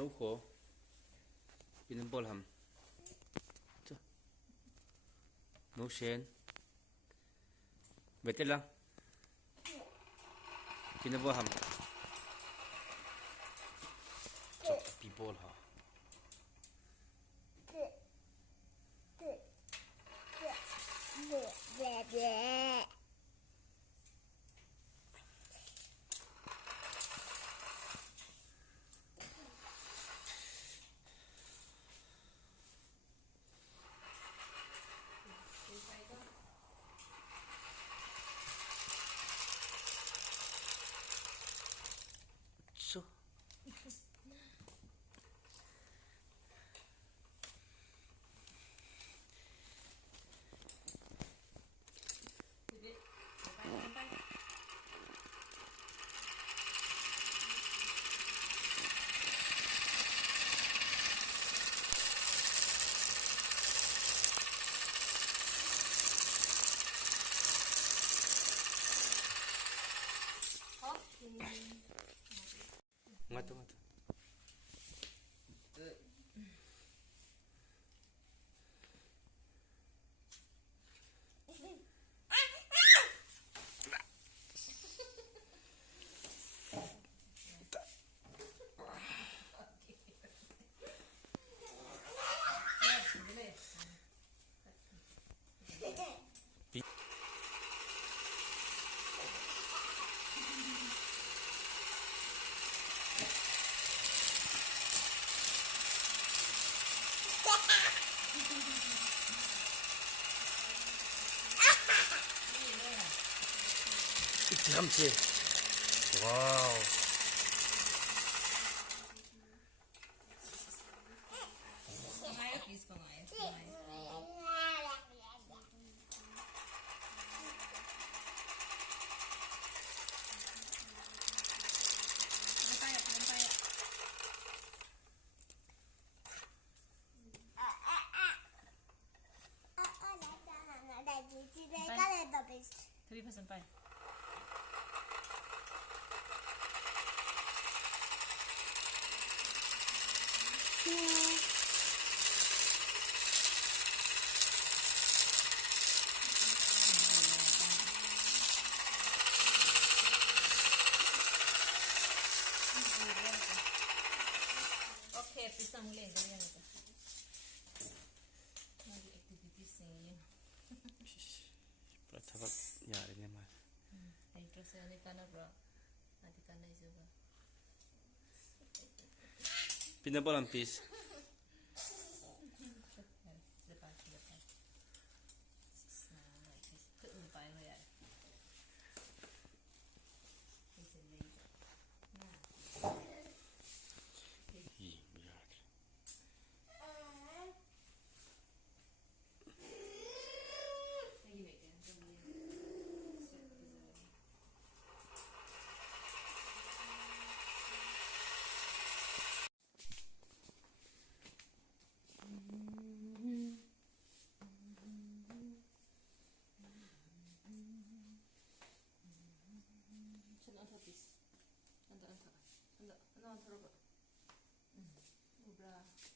nấu khô pin bol ham nấu sen vậy lang pin bol ham pin bol ha so ngatu ngatu 참치 와우 Terima sampai. Okey, pisang boleh jadi apa? Lagi aktiviti sini. Prathabat yari ne ma Ay, terus ani kana bro. Nanti kana juga. pin bol ham piece Yes.